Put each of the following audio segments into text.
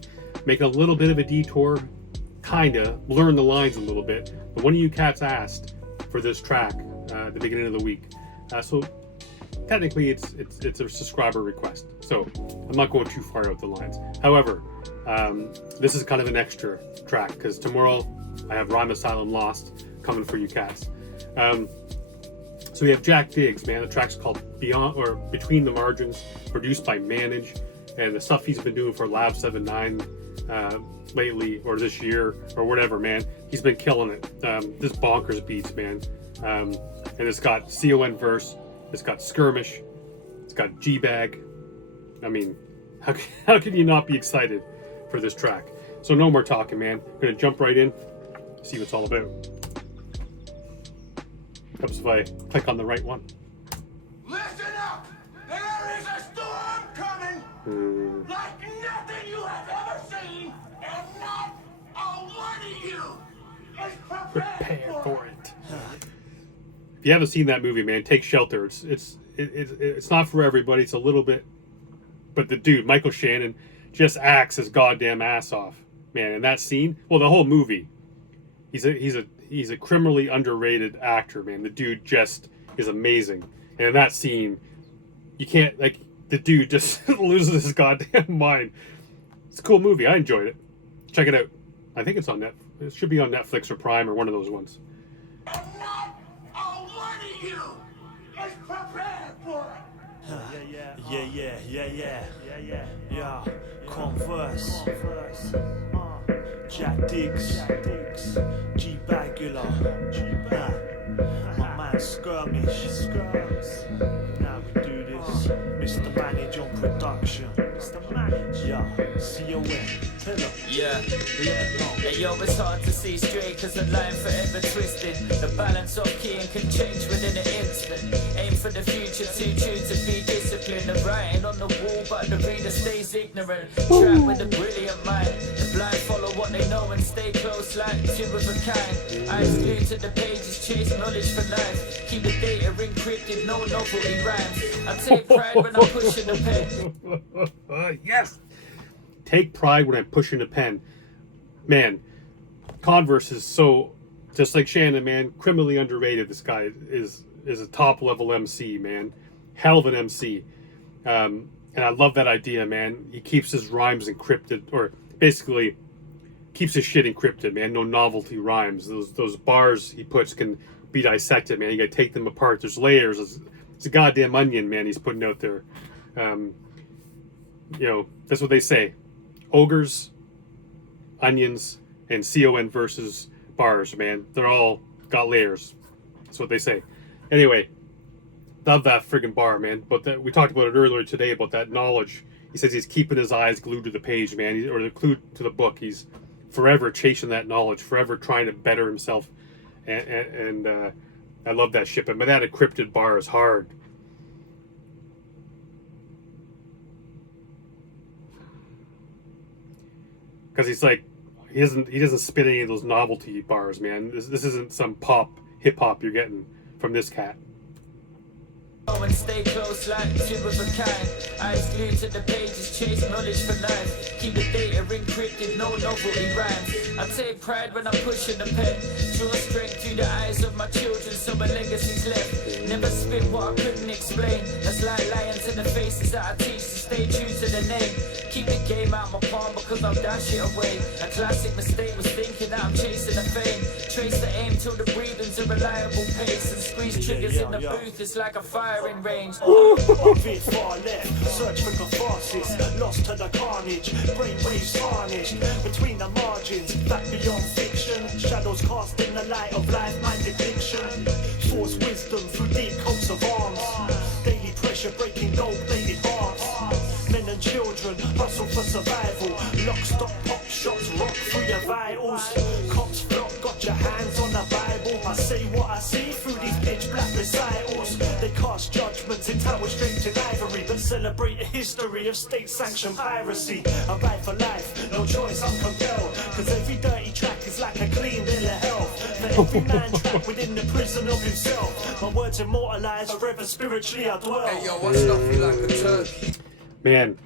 by, make a little bit of a detour, kinda learn the lines a little bit. But one of you cats asked for this track at the beginning of the week, so technically it's a subscriber request. So I'm not going too far out the lines. However, this is kind of an extra track because tomorrow I have Rhyme Asylum Lost coming for you cats. So we have Jack Diggs, man. The track's called Beyond or Between the Margins, produced by Manage, and the stuff he's been doing for Lab 79 lately or this year or whatever, man. He's been killing it. This bonkers beats, man. And it's got C.O.N Vers, it's got Skirmish, it's got G-Bag. I mean, how can you not be excited for this track? So no more talking, man. I'm gonna jump right in, see what it's all about. Helps if I click on the right one. Listen up! There is a storm coming! Like nothing you have ever seen, and not a one of you is prepared for it. If you haven't seen that movie, man, take shelter. It's not for everybody. It's a little bit, but the dude, Michael Shannon, just acts his goddamn ass off, man. And that scene, well, the whole movie, he's a criminally underrated actor, man. The dude just is amazing. And in that scene, you can't, like, the dude just loses his goddamn mind. It's a cool movie. I enjoyed it. Check it out. I think it's on Netflix. It should be on Netflix or Prime or one of those ones. And not a one of you is prepared for it. Yeah. C.O.N Vers, Jack Diggs, G-Bagula, my man Skirmish. Now we do this, Mr. Manage on production. Mr. Manage, yeah, C.O.N, tell him. Yeah. Hey yo, it's hard to see straight cause the line forever twisted. The balance of key and can change within an instant. Aim for the future, too true to be disciplined. The writing on the wall, but the reader stays ignorant. Trapped with a brilliant mind. The blind follow what they know and stay close like two of a kind. Eyes glued to the pages, chase knowledge for life. Keep the data encrypted, no novelty rhymes. I take pride when I'm pushing the pen. Yes! Take pride when I'm pushing the pen. Man, C.O.N Vers is so, just like Shannon, man, criminally underrated. This guy is a top level MC, man. Hell of an MC. And I love that idea, man. He keeps his rhymes encrypted, or basically keeps his shit encrypted, man. No novelty rhymes. Those bars he puts can be dissected, man. You gotta take them apart. There's layers. It's a goddamn onion, man, he's putting out there. You know, that's what they say. Ogres, onions, and C.O.N versus bars, man. They're all got layers. That's what they say. Anyway, love that friggin' bar, man. But we talked about it earlier today about that knowledge. He says he's keeping his eyes glued to the page, man, or glued to the book. He's forever chasing that knowledge, forever trying to better himself. And I love that shit. But that encrypted bar is hard. Because he's like, he doesn't spit any of those novelty bars, man. This isn't some pop, hip hop you're getting from this cat. And stay close like two of a kind. Eyes glued to the pages, chase knowledge for life. Keep the data encrypted, no novelty rhymes. I take pride when I'm pushing the pen. Draw strength through the eyes of my children so my legacy's left. Never spit what I couldn't explain. That's like lying to the faces that I teach to stay true to the name. Keep the game out my palm because I'll dash it away. A classic mistake was thinking that I'm chasing the fame. Trace the aim till the breathing's a reliable pace. And squeeze triggers in the booth, it's like a firing range. Bit far left, search for catharsis. Lost to the carnage, brainwaves tarnished. Between the margins, back beyond fiction. Shadows cast in the light of life, my depiction. Force wisdom through deep coats of arms. Daily pressure breaking gold-plated hearts. Men and children hustle for survival. Lock, stock, pop shots rock through your vitals. Cops flock, got your hands on the Bible. I say what I see through these pitch black recitals. They cast judgments in towers draped in ivory, but celebrate a history of state-sanctioned piracy. I ride for life, no choice, I'm compelled. Cause every dirty track is like a clean bill of health. For every man trapped within the prison of himself. My words immortalized, forever spiritually I dwell. Hey yo, what's stuff you like a turkey? Man,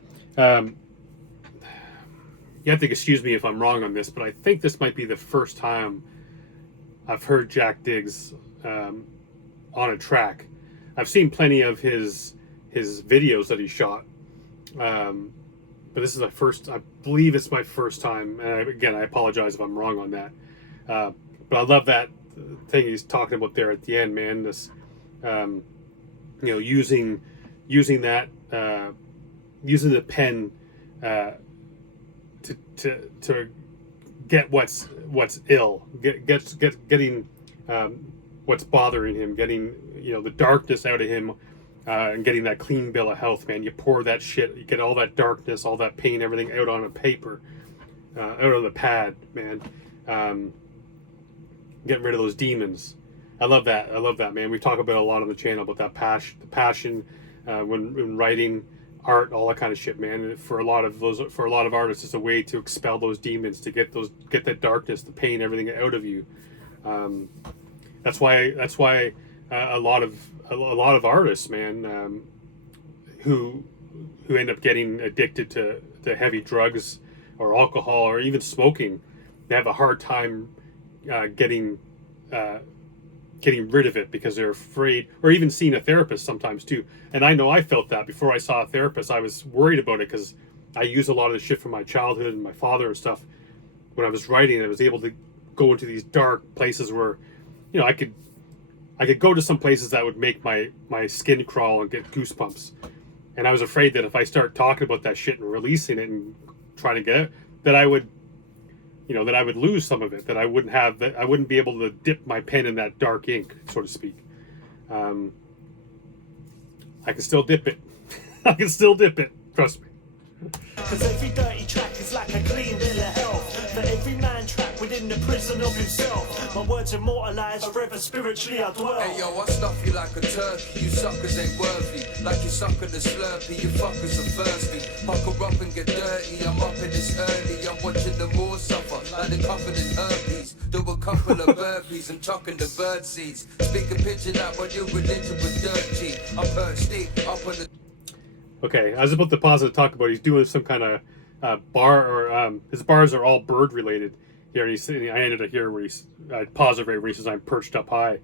you have to excuse me if I'm wrong on this, but I think this might be the first time I've heard Jack Diggs on a track. I've seen plenty of his videos that he shot, but this is my first. I believe it's my first time. And again, I apologize if I'm wrong on that. But I love that thing he's talking about there at the end, man. This, using that, using the pen to get what's ill, getting what's bothering him, getting the darkness out of him, and getting that clean bill of health, man. You pour that shit, you get all that darkness, all that pain, everything out on a paper, out on the pad, man. Getting rid of those demons. I love that, man. We talk about a lot on the channel about that passion, when writing, art, all that kind of shit, man. For a lot of artists, it's a way to expel those demons, to get that darkness, the pain, everything out of you. That's why a lot of artists, man, who end up getting addicted to heavy drugs or alcohol or even smoking, they have a hard time getting rid of it because they're afraid, or even seeing a therapist sometimes too. And I know I felt that before I saw a therapist. I was worried about it because I used a lot of the shit from my childhood and my father and stuff. When I was writing, I was able to go into these dark places where, I could go to some places that would make my skin crawl and get goosebumps. And I was afraid that if I start talking about that shit and releasing it and trying to get it, that I would lose some of it, that I wouldn't be able to dip my pen in that dark ink, so to speak. I can still dip it. I can still dip it. Trust me. Cause every dirty track is like a clean bill of health. For every man trapped within the prison of himself. My words immortalized, forever spiritually I dwell. Hey yo, I stuff you like a turkey. You suckers ain't worthy. Like you sucking the slurpee, you fuckers are thirsty. Pucker up and get dirty. I'm up in this early. I'm watching the more suffer. Like they're covered in herpes. Do a couple of burpees. I'm chucking the bird seeds. Speak a picture that when your religion was dirt cheap. I'm perched deep up on the. Okay, I was about to pause to talk about he's doing some kind of bar, or his bars are all bird related here. And I ended up here where I paused it right where he says I'm perched up high.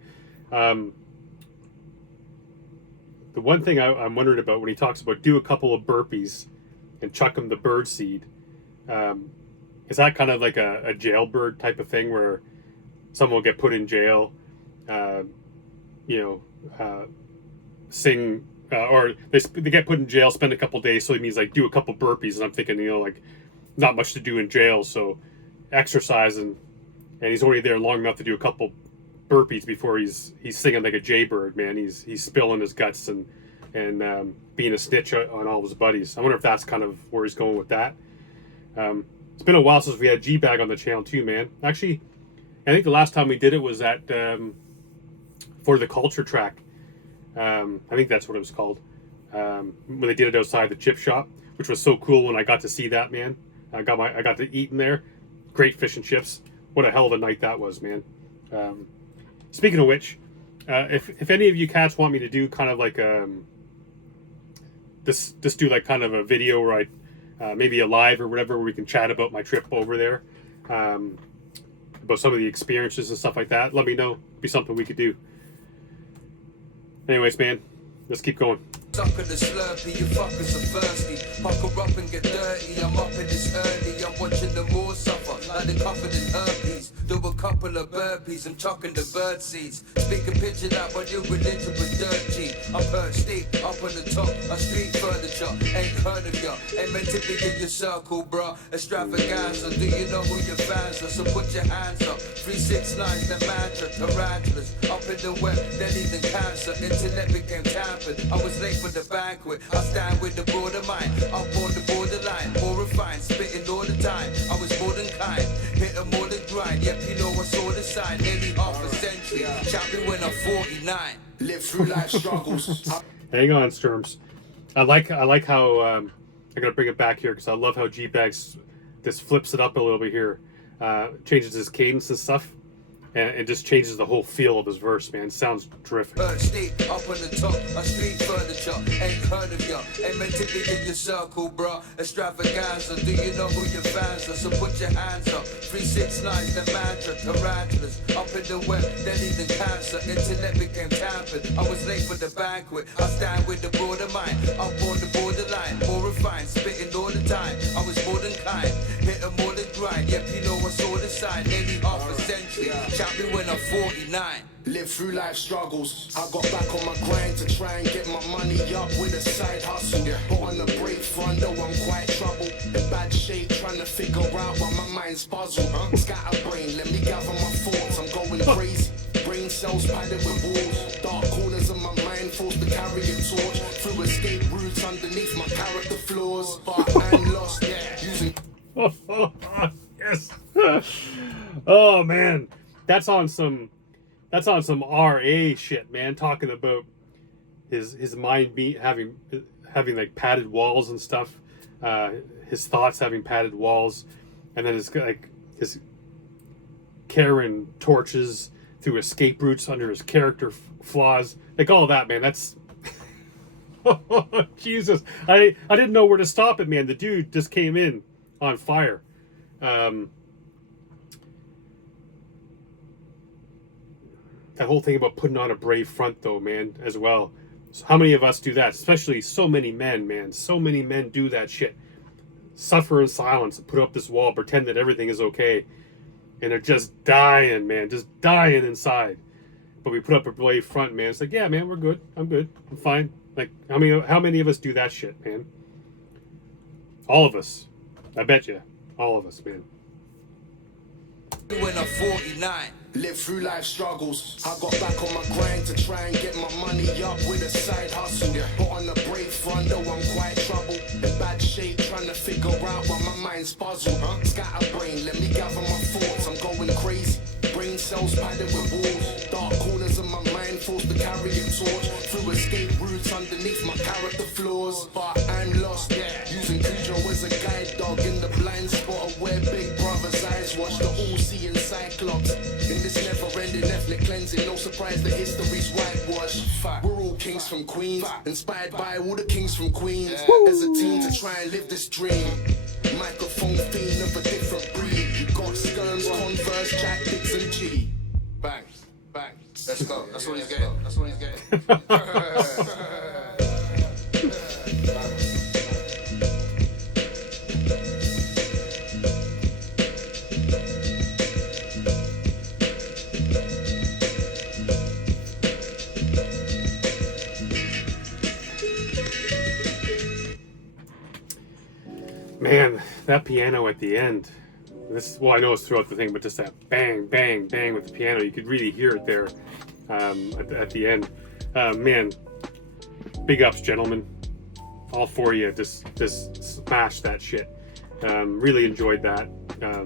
The one thing I'm wondering about when he talks about do a couple of burpees and chuck him the bird seed, is that kind of like a jailbird type of thing where someone will get put in jail, sing. Or they get put in jail, spend a couple days, so it means like do a couple burpees, and I'm thinking, like not much to do in jail, so exercise, and he's only there long enough to do a couple burpees before he's singing like a jaybird, man. He's spilling his guts and being a snitch on all his buddies. I wonder if that's kind of where he's going with that. It's been a while since we had G-Bag on the channel too, man. Actually, I think the last time we did it was at For the Culture track. I think that's what it was called, when they did it outside the chip shop, which was so cool when I got to see that, man. I got to eat in there. Great fish and chips. What a hell of a night that was, man. Speaking of which, if any of you cats want me to do kind of like just do like kind of a video where I maybe a live or whatever, where we can chat about my trip over there, about some of the experiences and stuff like that, let me know. It'd be something we could do. Anyways, man, let's keep going. Sucker the slurpee, you fuckers are thirsty. Pucker up and get dirty. I'm up in this early. I'm watching the more suffer. Like they're covered in herpes. Do a couple of burpees. I'm chucking the bird seeds. Speak a picture that when your religion was dirt cheap. I'm perched deep up on the top. I street furniture. Ain't heard of ya. Ain't meant to be in your circle, bruh. Extravaganza. Do you know who your fans are? So put your hands up. 369's the mantra. Tarantulas. Up in the web. Then even cancer. Internet became tampered. I was late for the banquet. I stand with the broader mind. Up on the borderline. More refined. Spitting all the time. I was more than kind. Hit 'em more than grind. Yep, you know I saw the sign. Nearly half a century. Champion when I'm 49. Live through life struggles. Hang on, Sturms. I like how I'm gonna bring it back here because I love how G-Bags just flips it up a little bit here, changes his cadence and stuff, and it just changes the whole feel of his verse, man. Sounds terrific. Stay up on the top, I street furniture. Ain't heard of ya, ain't meant to be in your circle, bruh. Extravaganza, do you know who your fans are? So put your hands up. 369's the mantra, tarantulas. Up in the web, deadly than cancer. Internet became tampered. I was late for the banquet. I stand with the broader mind. Up on the borderline, more refined, spitting all the time. I was more than kind, hit a more than grind. Yep, you know I saw the sign. Nearly half a century, champion when I'm 49. Live through life struggles. I got back on my grind to try and get my money up with a side hustle. But on the break front, though I'm quite troubled. In bad shape, trying to figure out why my mind's puzzled. Scatterbrain, let me gather my thoughts. I'm going crazy. Brain cells padded with walls. Dark corners of my mind forced to carry a torch. Through escape routes underneath my character flaws. But I'm lost, using. Yes. Oh man, that's on some RA shit, man. Talking about his mind having like padded walls and stuff. His thoughts having padded walls, and then his carrying torches through escape routes under his character flaws, like all that, man. That's Jesus. I didn't know where to stop it, man. The dude just came in on fire. That whole thing about putting on a brave front, though, man, as well. So how many of us do that? Especially so many men, man. So many men do that shit. Suffer in silence and put up this wall, pretend that everything is okay. And they're just dying, man. Just dying inside. But we put up a brave front, man. It's like, yeah, man, we're good. I'm good. I'm fine. Like, how many of us do that shit, man? All of us. I bet you. All of us, man. When I'm 49. Live through life struggles. I got back on my grind to try and get my money up with a side hustle. But on the break front, though I'm quite troubled. In bad shape, trying to figure out why my mind's puzzled. Scatterbrain, let me gather my thoughts. I'm going crazy. Brain cells padded with walls. Dark corners of my mind forced to carry a torch. Through escape routes underneath my character flaws. But I'm lost, using Cujo as a guide dog in the blind spot of where Big Brother's eyes watch the all-seeing Cyclops. In this never-ending ethnic cleansing, no surprise that history's whitewashed. We're all kings from Queens, inspired by all the kings from Queens. As a team to try and live this dream. Microphone fiend of a different breed. You got Skirmish, C.O.N Vers, Jack, Dicks and G. Bang, bang. Let's go. That's what he's getting. That's what he's getting. Man, that piano at the end. Well, I know it's throughout the thing, but just that bang, bang, bang with the piano, you could really hear it there at the end. Man, big ups, gentlemen. All four of you just smashed that shit. Really enjoyed that.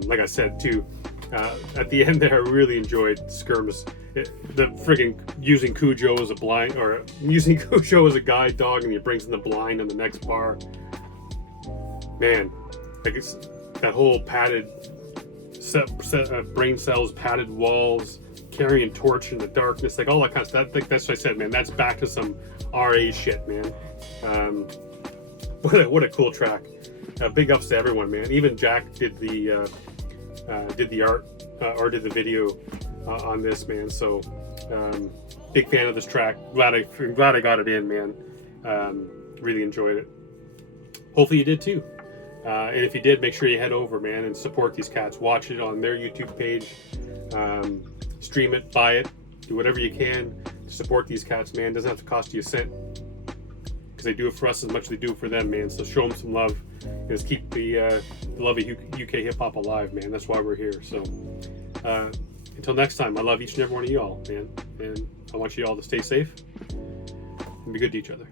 Like I said too, at the end there, I really enjoyed Skirmish. The friggin' using Cujo as a blind, or using Cujo as a guide dog, and he brings in the blind on the next bar. Man, like it's that whole padded brain cells, padded walls, carrying torch in the darkness, like all that kind of stuff. That's what I said, man. That's back to some RA shit, man. What a cool track. Big ups to everyone, man. Even Jack did the art or did the video on this, man. So big fan of this track. Glad I got it in, man. Really enjoyed it. Hopefully you did too. And if you did, make sure you head over, man, and support these cats. Watch it on their YouTube page. Stream it, buy it, do whatever you can to support these cats, man. Doesn't have to cost you a cent, because they do it for us as much as they do it for them, man. So show them some love, and just keep the love of UK hip-hop alive, man. That's why we're here. So until next time, I love each and every one of y'all, man. And I want you all to stay safe and be good to each other.